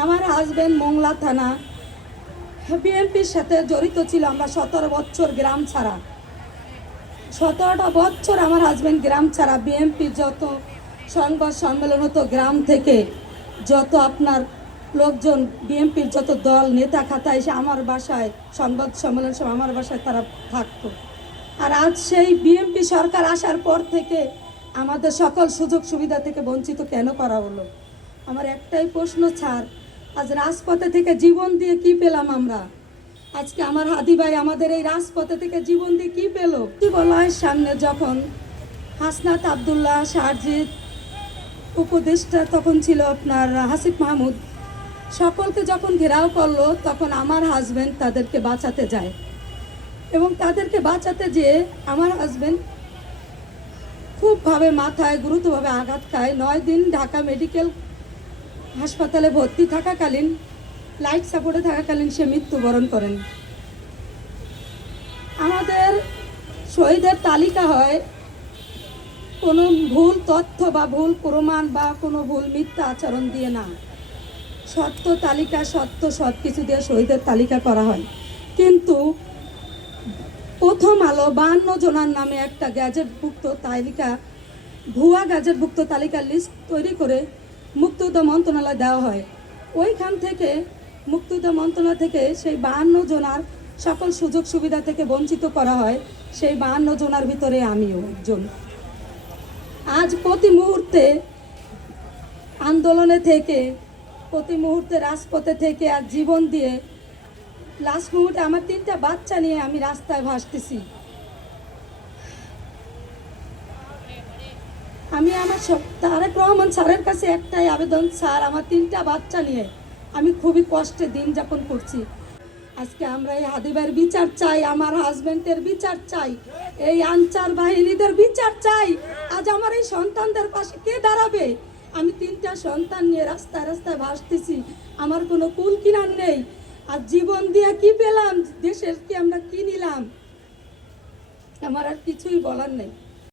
আমার হাজব্যান্ড মোংলা থানা বিএনপির সাথে জড়িত ছিল। আমরা 17 বছর গ্রাম ছাড়া, 17টা বছর আমার হাজব্যান্ড গ্রাম ছাড়া। বিএনপির যত সংবাদ সম্মেলন হতো গ্রাম থেকে, যত আপনার লোকজন বিএনপির যত দল নেতা খাতা এসে আমার বাসায় সংবাদ সম্মেলন সব আমার বাসায় তারা থাকতো। আর আজ সেই বিএনপি সরকার আসার পর থেকে আমাদের সকল সুযোগ সুবিধা থেকে বঞ্চিত কেন করা হলো? আমার একটাই প্রশ্ন, স্যার, আজ রাজপথে থেকে জীবন দিয়ে কি পেলাম আমরা? আজকে আমার হাদি ভাই আমাদের এই রাজপথে থেকে জীবন দিয়ে কি পেল? বলয়ের সামনে যখন হাসনাত আবদুল্লাহ, শারজিৎ, উপদেষ্টা তখন ছিল আপনার হাসিফ মাহমুদ, সকলকে যখন ঘেরাও করলো, তখন আমার হাজব্যান্ড তাদেরকে বাঁচাতে যায় এবং তাদেরকে বাঁচাতে যেয়ে আমার হাজব্যান্ড খুবভাবে মাথায় গুরুতরভাবে আঘাত খায়। 9 দিন ঢাকা মেডিকেল হাসপাতালে ভর্তি থাকাকালীন, লাইফ সাপোর্টে থাকাকালীন সে মৃত্যুবরণ করেন। আমাদের শহীদের তালিকা হয় কোনো ভুল তথ্য বা ভুল প্রমাণ বা কোনো ভুল মিথ্যা আচরণ দিয়ে না, সত্য তালিকা, সত্য সব কিছু দিয়ে শহীদের তালিকা করা হয়। কিন্তু প্রথম আলো 52 জনার নামে একটা গ্যাজেটভুক্ত তালিকা, ভুয়া গ্যাজেটভুক্ত তালিকার লিস্ট তৈরি করে মুক্তিযোদ্ধা মন্ত্রণালয় দেওয়া হয়। ওইখান থেকে মুক্তিযোদ্ধা মন্ত্রণালয় থেকে সেই 52 জনার সকল সুযোগ সুবিধা থেকে বঞ্চিত করা হয়। সেই 52 জনার ভিতরে আমিও একজন। আজ প্রতি মুহূর্তে আন্দোলনে থেকে, প্রতি মুহূর্তে রাজপথে থেকে আর জীবন দিয়ে, লাস্ট মুহূর্তে আমার 3টা বাচ্চা নিয়ে আমি রাস্তায় ভাসতেছি। আমি আমার তারেক রহমান স্যারের কাছে একটাই আবেদন, স্যার, আমার 3টা বাচ্চা নিয়ে আমি খুবই কষ্টে দিন যাপন করছি। আজকে আমরা এই হাদিবার বিচার চাই, আমার হাজব্যান্ডের বিচার চাই, এই আনসার বাহিনীদের বিচার চাই। আজ আমার এই সন্তানদের পাশে কে দাঁড়াবে? আমি 3টা সন্তান নিয়ে রাস্তায় রাস্তায় ভাসতেছি, আমার কোনো কুল কিনার নেই। আর জীবন দিয়ে কি পেলাম? দেশের কি আমরা কি নিলাম? আমার আর কিছুই বলার নেই।